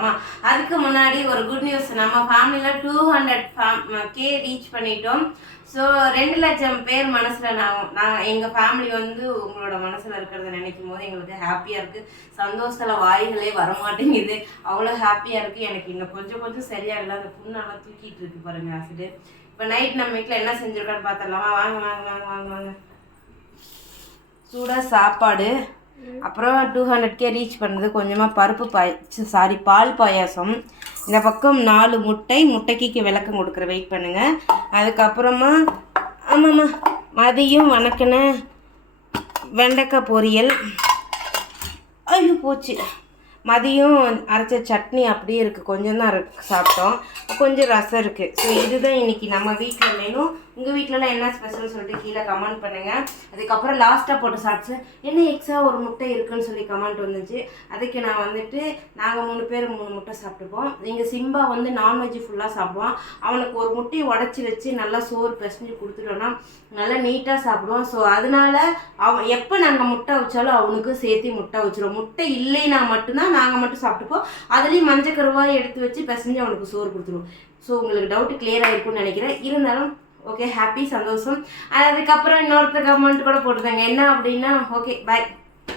பார்க்கலாமா? அதுக்கு முன்னாடி ஒரு குட் நியூஸ், நம்ம ஃபேமிலியில் 200K ரீச் பண்ணிட்டோம். ஸோ 2 லட்சம் பேர் மனசில் நான் எங்கள் ஃபேமிலி வந்து உங்களோட மனசில் இருக்கிறத நினைக்கும் போது எங்களுக்கு ஹாப்பியாக இருக்குது. சந்தோஷத்தில் வாய்களே வரமாட்டேங்குது, அவ்வளோ ஹாப்பியாக இருக்குது. எனக்கு இன்னும் கொஞ்சம் சரியாகல, அந்த புண்ணெல்லாம் தூக்கிட்டு இருக்கு பாருங்கள் ஆசிடு. இப்போ நைட் நம்ம வீட்டில் என்ன செஞ்சுருக்கோன்னு பார்த்துடலாமா? வாங்க. சூடாக சாப்பாடு, அப்புறம் 200K ரீச் பண்ணுறது கொஞ்சமாக பால் பாயாசம். இந்த பக்கம் 4 முட்டைக்கு விளக்கம் கொடுக்குற, வெயிட் பண்ணுங்கள். அதுக்கப்புறமா ஆமாம்மா மதியம் வணக்கின வெண்டைக்காய் பொரியல். ஐயோ போச்சு. மதியம் அரைச்ச சட்னி அப்படியே இருக்குது, கொஞ்சம் தான் சாப்பிட்டோம், கொஞ்சம் ரசம் இருக்குது. ஸோ இதுதான் இன்றைக்கி நம்ம வீட்டில் மெனு. உங்கள் வீட்டிலலாம் என்ன ஸ்பெஷல்னு சொல்லிட்டு கீழே கமெண்ட் பண்ணுங்கள். அதுக்கப்புறம் லாஸ்ட்டாக போட்டு சாப்பிட்டு என்ன எக்ஸ்ட்ரா ஒரு முட்டை இருக்குன்னு சொல்லி கமெண்ட் வந்துச்சு. அதுக்கு நான் வந்துட்டு நாங்கள் 3 பேர் 3 முட்டை சாப்பிட்டுப்போம். நீங்கள் சிம்பா வந்து நான்வெஜ் ஃபுல்லாக சாப்பிடுவான். அவனுக்கு ஒரு முட்டையை உடச்சி வச்சு நல்லா சோறு பிசைஞ்சு கொடுத்துட்டோன்னா நல்லா நீட்டாக சாப்பிடுவான். ஸோ அதனால் அவன் எப்போ நாங்கள் முட்டை வச்சாலும் அவனுக்கு சேர்த்து முட்டை வச்சுருவோம். முட்டை இல்லைன்னா மட்டும்தான் நாங்கள் மட்டும் சாப்பிட்டுப்போம். அதுலேயும் மஞ்சள் கருவாய் எடுத்து வச்சு பிசைஞ்சு அவனுக்கு சோறு கொடுத்துருவோம். ஸோ உங்களுக்கு டவுட்டு கிளியர் ஆகிருக்குன்னு நினைக்கிறேன். இருந்தாலும் ஓகே, ஹாப்பி, சந்தோஷம். அதுக்கப்புறம் இன்னொருத்தர் கமெண்ட் கூட போட்டுருந்தாங்க, என்ன அப்படின்னா ஓகே பாய்.